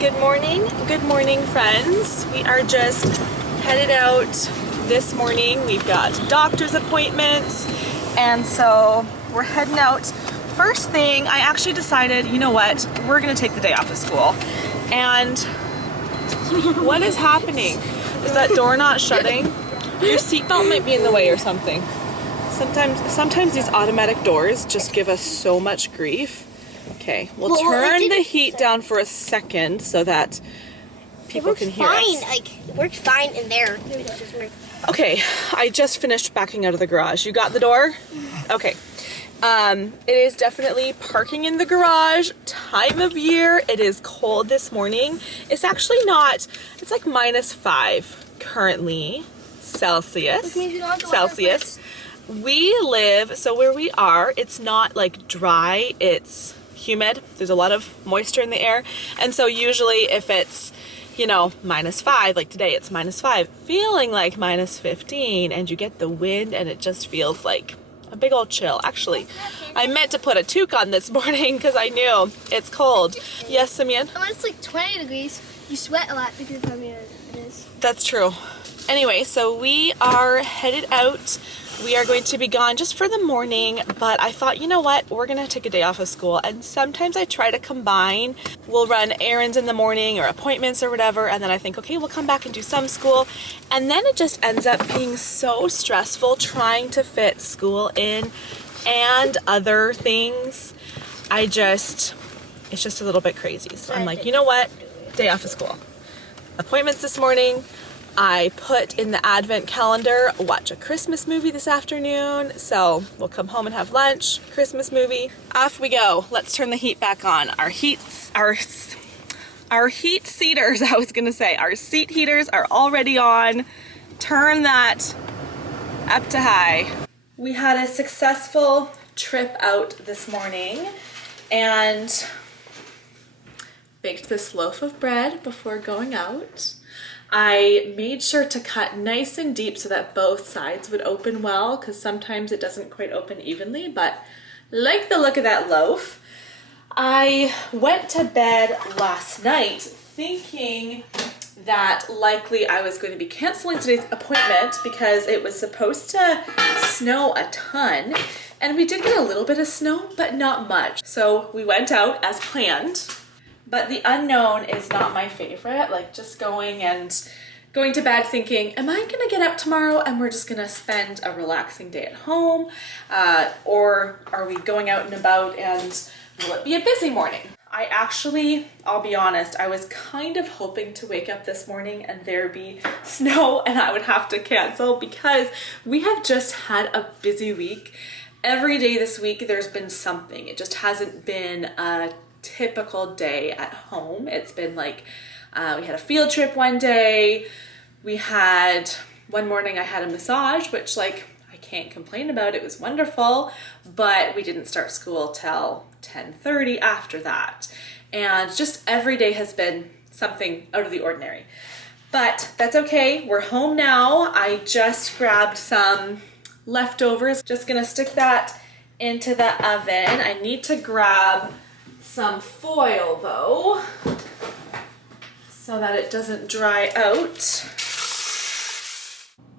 Good morning friends. We are just headed out this morning. We've got doctor's appointments and so we're heading out. First thing, I actually decided, you know what, we're gonna take the day off of school. And what is happening? Is that door not shutting? Your seatbelt might be in the way or something. Sometimes these automatic doors just give us so much grief. Okay, we'll turn the heat down for a second so that people can hear us. It works fine in there. Okay, I just finished backing out of the garage. You got the door? Okay. It is definitely parking in the garage. Time of year, it is cold this morning. It's actually not, it's like -5 currently, Celsius. We live, so where we are, it's not like dry, it's humid. There's a lot of moisture in the air. And so usually if it's, you know, -5, like today it's -5, feeling like -15, and you get the wind and it just feels like a big old chill. Actually, I meant to put a toque on this morning because I knew it's cold. Yes, Simeon? When it's like 20 degrees, you sweat a lot because of how humid it is. That's true. Anyway, so we are headed out. We are going to be gone just for the morning, but I thought, you know what, we're gonna take a day off of school, and sometimes I try to combine. We'll run errands in the morning or appointments or whatever, and then I think, okay, we'll come back and do some school, and then it just ends up being so stressful trying to fit school in and other things. It's just a little bit crazy. So I'm like, you know what, day off of school. Appointments this morning. I put in the advent calendar, watch a Christmas movie this afternoon. So we'll come home and have lunch, Christmas movie. Off we go. Let's turn the heat back on. Our heat seaters, I was gonna say, our seat heaters are already on. Turn that up to high. We had a successful trip out this morning and baked this loaf of bread before going out. I made sure to cut nice and deep so that both sides would open well, because sometimes it doesn't quite open evenly, but like the look of that loaf. I went to bed last night thinking that likely I was going to be canceling today's appointment because it was supposed to snow a ton, and we did get a little bit of snow, but not much. So we went out as planned. But the unknown is not my favorite, like just going to bed thinking, am I gonna get up tomorrow and we're just gonna spend a relaxing day at home? Or are we going out and about and will it be a busy morning? I'll be honest, I was kind of hoping to wake up this morning and there be snow and I would have to cancel because we have just had a busy week. Every day this week there's been something. It just hasn't been a typical day at home. It's been like, we had a field trip one day. One morning I had a massage, which like, I can't complain about. It was wonderful, but we didn't start school till 10:30 after that. And just every day has been something out of the ordinary. But that's okay. We're home now. I just grabbed some leftovers. Just gonna stick that into the oven. I need to grab some foil though, so that it doesn't dry out.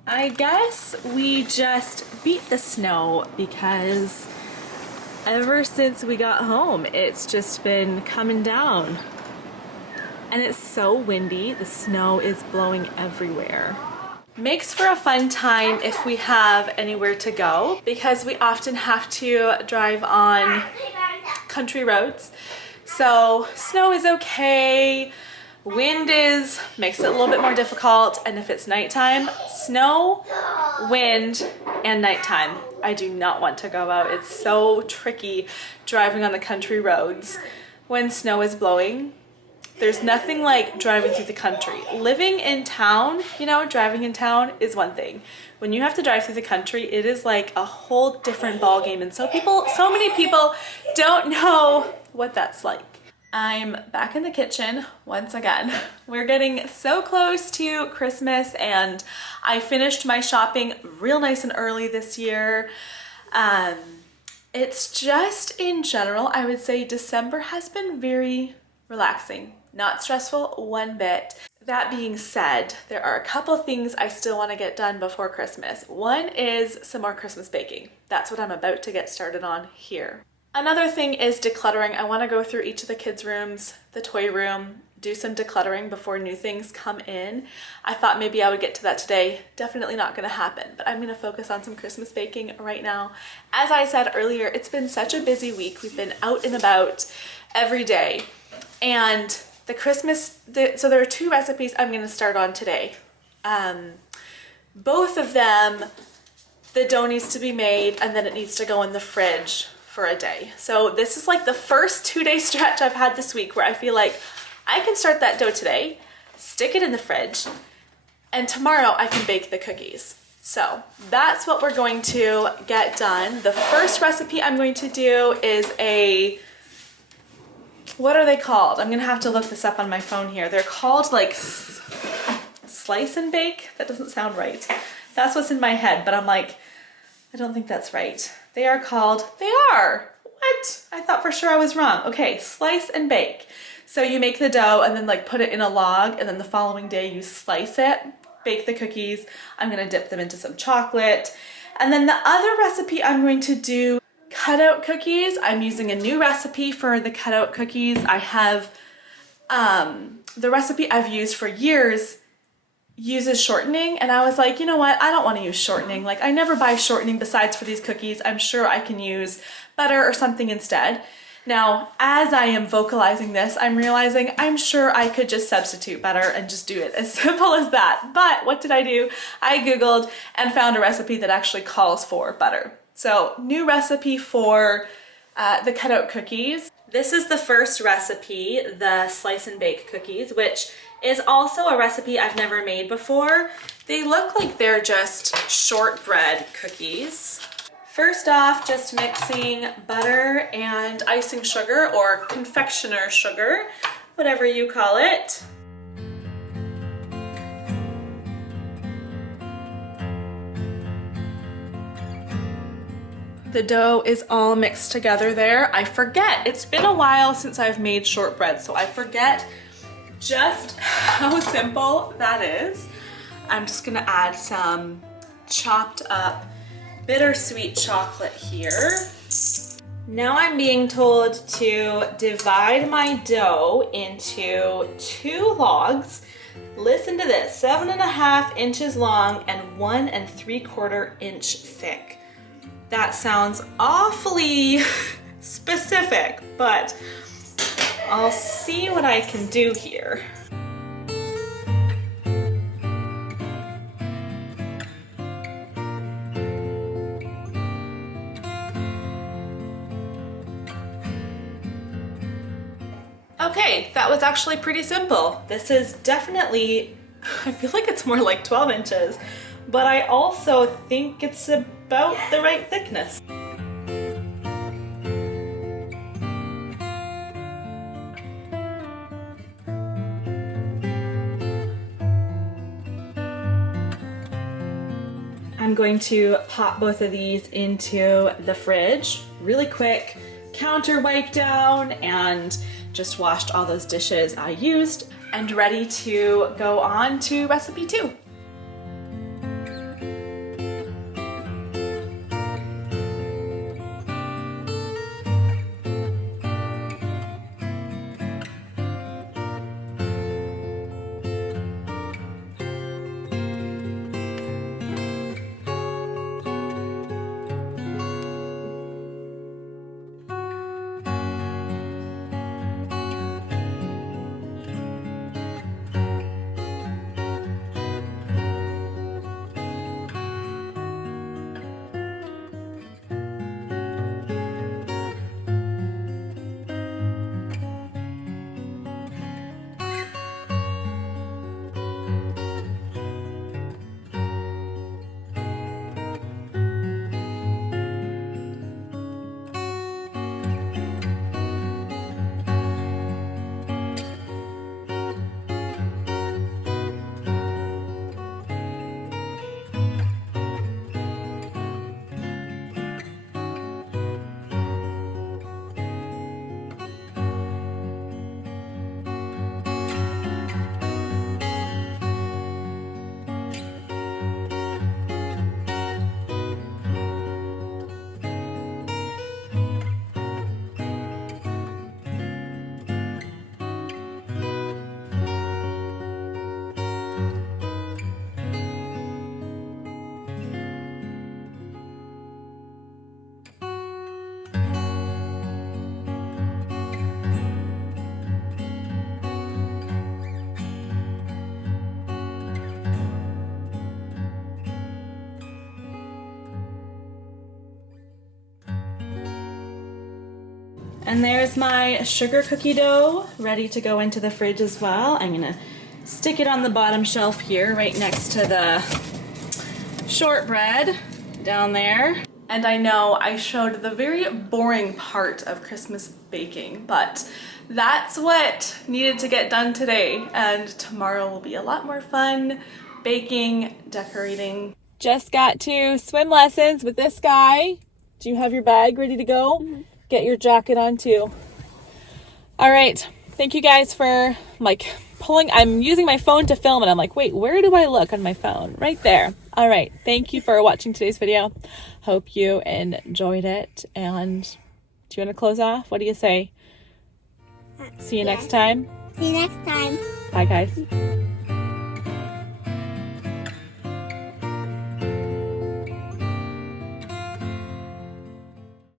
I guess we just beat the snow because ever since we got home, it's just been coming down. And it's so windy, the snow is blowing everywhere. Makes for a fun time if we have anywhere to go, because we often have to drive on country roads. So snow is okay, wind makes it a little bit more difficult, and if it's nighttime, snow, wind, and nighttime, I do not want to go out. It's so tricky driving on the country roads when snow is blowing. There's nothing like driving through the country. Living in town, you know, driving in town is one thing. When you have to drive through the country, it is like a whole different ball game, and so many people don't know what that's like. I'm back in the kitchen once again. We're getting so close to Christmas, and I finished my shopping real nice and early this year. It's just in general, I would say December has been very relaxing. Not stressful one bit. That being said, there are a couple things I still want to get done before Christmas. One is some more Christmas baking. That's what I'm about to get started on here. Another thing is decluttering. I want to go through each of the kids' rooms, the toy room, do some decluttering before new things come in. I thought maybe I would get to that today. Definitely not going to happen, but I'm going to focus on some Christmas baking right now. As I said earlier, it's been such a busy week. We've been out and about every day, and so there are 2 recipes I'm going to start on today. Both of them, the dough needs to be made and then it needs to go in the fridge for a day. So this is like the first 2-day stretch I've had this week where I feel like I can start that dough today, stick it in the fridge, and tomorrow I can bake the cookies. So that's what we're going to get done. The first recipe I'm going to do is what are they called? I'm gonna have to look this up on my phone here. They're called like slice and bake. That doesn't sound right. That's what's in my head, but I'm like, I don't think that's right. They are. What? I thought for sure I was wrong. Okay, slice and bake. So you make the dough and then like put it in a log, and then the following day you slice it, bake the cookies. I'm gonna dip them into some chocolate. And then the other recipe I'm going to do cutout cookies. I'm using a new recipe for the cutout cookies. I have the recipe I've used for years uses shortening, and I was like, you know what, I don't want to use shortening. Like, I never buy shortening besides for these cookies. I'm sure I can use butter or something instead. Now, as I am vocalizing this, I'm realizing I'm sure I could just substitute butter and just do it as simple as that. But what did I do? I Googled and found a recipe that actually calls for butter. So, new recipe for the cutout cookies. This is the first recipe, the slice and bake cookies, which is also a recipe I've never made before. They look like they're just shortbread cookies. First off, just mixing butter and icing sugar, or confectioner sugar, whatever you call it. The dough is all mixed together there. I forget, it's been a while since I've made shortbread, so I forget just how simple that is. I'm just gonna add some chopped up bittersweet chocolate here. Now I'm being told to divide my dough into 2 logs. Listen to this, 7.5 inches long and 1 3/4 inch thick. That sounds awfully specific, but I'll see what I can do here. Okay, that was actually pretty simple. This is definitely, I feel like it's more like 12 inches, but I also think it's about the right thickness. I'm going to pop both of these into the fridge really quick, counter wipe down, and just washed all those dishes I used, and ready to go on to recipe 2. And there's my sugar cookie dough ready to go into the fridge as well. I'm gonna stick it on the bottom shelf here right next to the shortbread down there. And I know I showed the very boring part of Christmas baking, but that's what needed to get done today. And tomorrow will be a lot more fun baking, decorating. Just got to swim lessons with this guy. Do you have your bag ready to go? Mm-hmm. Get your jacket on too. All right, thank you guys for I'm using my phone to film and I'm like, wait, where do I look on my phone? Right there. All right, thank you for watching today's video. Hope you enjoyed it. And do you want to close off? What do you say? See you next time. See you next time. Bye guys.